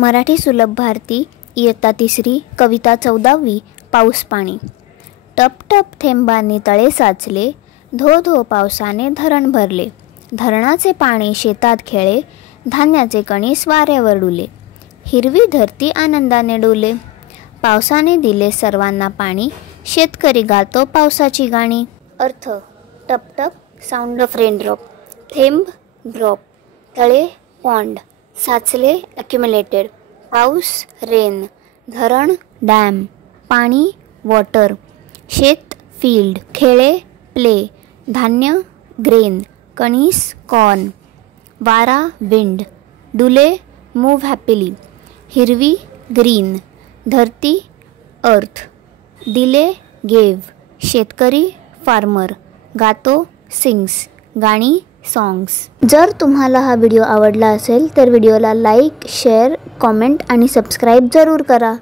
मराठी सुलभ भारती इयत्ता 3री कविता 14वी पाऊस पाणी। टप टप थेंबांनी तळे साचले, धो धो पावसाने धरण भरले। धरणाचे पाणी शेतात खेळे, धान्याचे कणीस वाऱ्यावर डुले। हिरवी धरती आनंदाने डोले, पावसाने दिले सर्वांना पाणी। शेतकरी गातो पावसाची गाणी। अर्थ: टप टप साऊंड ऑफ रेनड्रॉप, थेंब ड्रॉप, तळे पॉन्ड, साचले अक्युमुलेटेड, पाऊस रेन, धरण डॅम, पाणी वॉटर, शेत फील्ड, खेळे प्ले, धान्य ग्रेन, कणीस कॉर्न, वारा विंड, डुले मूव्ह हॅपीली, हिरवी ग्रीन, धरती अर्थ, दिले गेव, शेतकरी फार्मर, गातो सिंग्स, गाणी सॉन्ग्स। जर तुम्हाला हा व्हिडिओ आवडला असेल तर व्हिडिओला लाईक, शेअर, कमेंट आणि सबस्क्राईब जरूर करा।